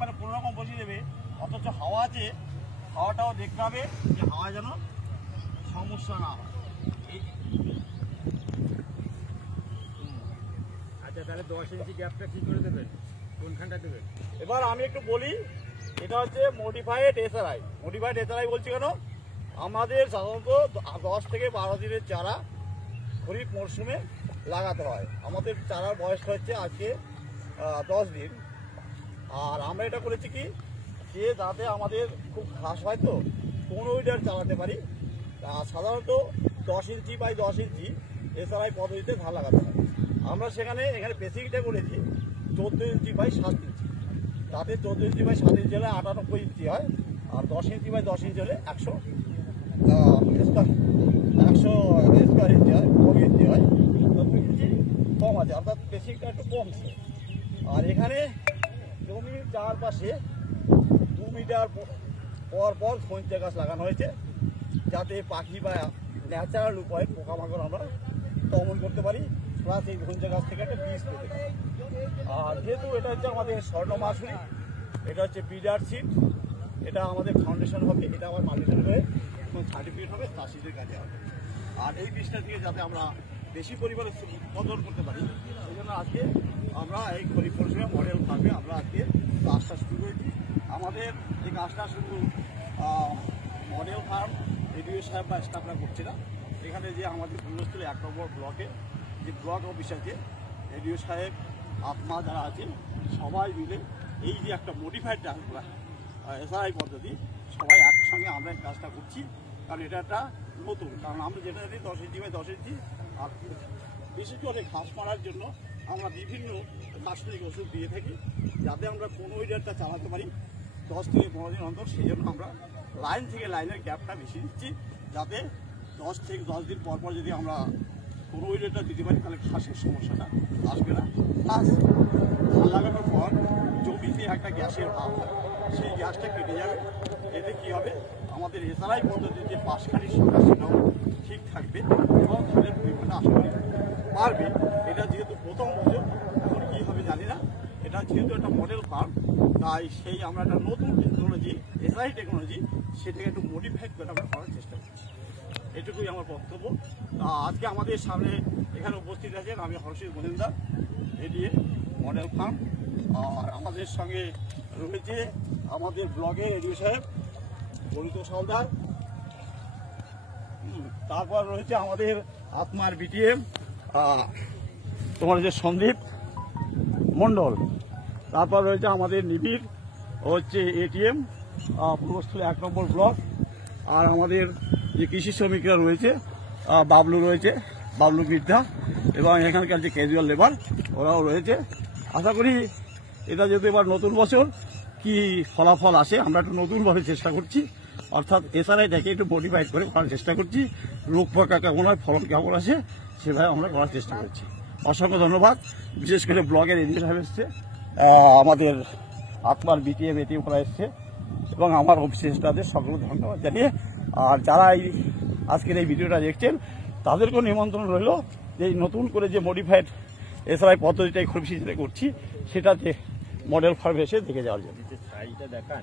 মানে কোনো রকম বসিয়ে দেবে, অথচ হাওয়া আছে, হাওয়াটাও দেখতে হবে যে হাওয়া যেন সমস্যা না হয়। আচ্ছা, তাহলে 10 ইঞ্চি গ্যাপটা কি করে দেবেন, কোনখানটা দেবেন? এবার আমি একটু বলি, এটা হচ্ছে মডিফাইড এসআরআই। মডিফাইড এসআরআই বলছি কেন, আমাদের সাধারণত 10 থেকে 12 দিনের চারা খরিফ মরশুমে লাগাতে হয়। আমাদের চারার বয়সটা হচ্ছে আজকে 10 দিন। আর আমরা এটা করেছি কি, যে যাতে আমাদের খুব ঘাস হয় তো 15 উইডার চালাতে পারি, সাধারণত 10 ইঞ্চি বাই 10 ইঞ্চি এসআরআই পদ্ধতিতে ধান লাগাতে হয়। আমরা এখানে বেসিকটা করেছি 14 ইঞ্চি বাই 7 ইঞ্চি, তাতে 14 ইঞ্চি বাই 7 ইঞ্চি হলে 98 ইঞ্চি হয়, আর 10 ইঞ্চি বাই 10 ইঞ্চি হলে 100 স্কোয়ার ইঞ্চি হয়, কম ইঞ্চি হয়, 2 ইঞ্চি কম আছে, অর্থাৎ বেসিকটা একটু কমছে। আর এখানে জমির চারপাশে 2 মিটার পর পর সঞ্চয় গাছ লাগানো হয়েছে, যাতে পাখি বা ন্যাচারাল উপায়ে পোকামাকড় আমরা দমন করতে পারি, প্লাস এই সঞ্চয় গাছ থেকে একটা বীজ পেতে পারি। আর যেহেতু এটা হচ্ছে আমাদের স্বর্ণ মাসুরি, এটা হচ্ছে বিডার সিড, এটা আমাদের ফাউন্ডেশন হবে, এটা আমার মার্কেটের হয়ে সার্টিফিকেট হবে, চাষিদের কাছে হবে। আর এই বীজটা থেকে যাতে আমরা বেশি পরিমাণে উৎপাদন করতে পারি, সেই জন্য আজকে আমরা এই খরিফ মরশুমে মডেল ফার্মে আমরা আজকে কাজটা শুরু করেছি। আমাদের এই কাজটা শুধু মডেল ফার্ম এডিও সাহেব বা স্টাফরা করছে না, এখানে যে আমাদের পূর্বস্থলী 1 নম্বর ব্লকে যে ব্লক অফিস আছে, এডিও সাহেব, আত্মা যারা আছে, সবাই মিলে এই যে একটা মডিফাইড এসআরআই পদ্ধতি, সবাই একসঙ্গে আমরা এই কাজটা করছি। কারণ এটা একটা নতুন, কারণ আমরা যেটা জানি 10 ইঞ্চি বাই 10 ইঞ্চি, আর বিশেষ করে ঘাস মারার জন্য আমরা বিভিন্ন রাসায়নিক ওষুধ দিয়ে থাকি, যাতে আমরা 15 উইডারটা চালাতে পারি 10 থেকে 15 দিন অন্তর। সেই জন্য আমরা লাইন থেকে লাইনের গ্যাপটা বেশি দিচ্ছি, যাতে 10 থেকে 10 দিন পর পর যদি আমরা 15 উইডারটা দিতে পারি, তাহলে ঘাসের সমস্যাটা আসবে না। প্লাস ধান লাগানোর পর জমিতে একটা গ্যাসের ভাব হয়, সেই গ্যাসটা কেটে যাবে। এতে কী হবে, আমাদের এসআরআই পদ্ধতির যে পাশখানির সংখ্যা সেটাও ঠিক থাকবে এবং ধানের পরিমাণটা আশা করি বাড়বে। এটা যেহেতু প্রথম বছর, এখন কী হবে জানি না, এটা যেহেতু একটা মডেল ফার্ম, তাই সেই আমরা একটা নতুন টেকনোলজি, এসআরআই টেকনোলজি, সেটাকে একটু মডিফাইড করে আমরা করার চেষ্টা করছি। এটুকুই আমার বক্তব্য। আজকে আমাদের সামনে এখানে উপস্থিত আছেন আমি হর্ষিত মজুমদার, এডিএ মডেল ফার্ম, আর আমাদের সঙ্গে রয়েছে আমাদের ব্লগে এডিও সাহেব পরিতোষ হালদার, তারপর রয়েছে আমাদের আত্মার বিটিএম তোমার যে সন্দীপ মণ্ডল, তারপর রয়েছে আমাদের নিবিড় হচ্ছে এটিএম পূর্বস্থলী 1 নম্বর ব্লক, আর আমাদের যে কৃষি শ্রমিকরা রয়েছে বাবলু রয়েছে, বাবলু বৃদ্ধা, এবং এখানকার যে ক্যাজুয়াল লেবার ওরাও রয়েছে। আশা করি এটা যেহেতু এবার নতুন বছর, কি ফলাফল আসে আমরা একটু নতুনভাবে চেষ্টা করছি, অর্থাৎ এসআরআইটাকে একটু মডিফাইড করে করার চেষ্টা করছি। রোগ পোকা কেমন হয়, ফলন কেমন আসে, সেভাবে আমরা করার চেষ্টা করছি। অসংখ্য ধন্যবাদ। বিশেষ করে ব্লগের এডিও সাহেব এসছে, আমাদের আত্মার বিটিএম এটিএম করা এসছে, এবং আমার অফিসের স্টাফদের সকলকে ধন্যবাদ জানিয়ে, আর যারা এই আজকের এই ভিডিওটা দেখছেন তাদেরকেও নিমন্ত্রণ রইল যে নতুন করে যে মডিফাইড এসআরআই পদ্ধতিটাই খরিফ সিজনে করছি, সেটাতে মডেল ফার্মে এসে দেখে যাওয়ার জন্য। সাইজটা দেখান।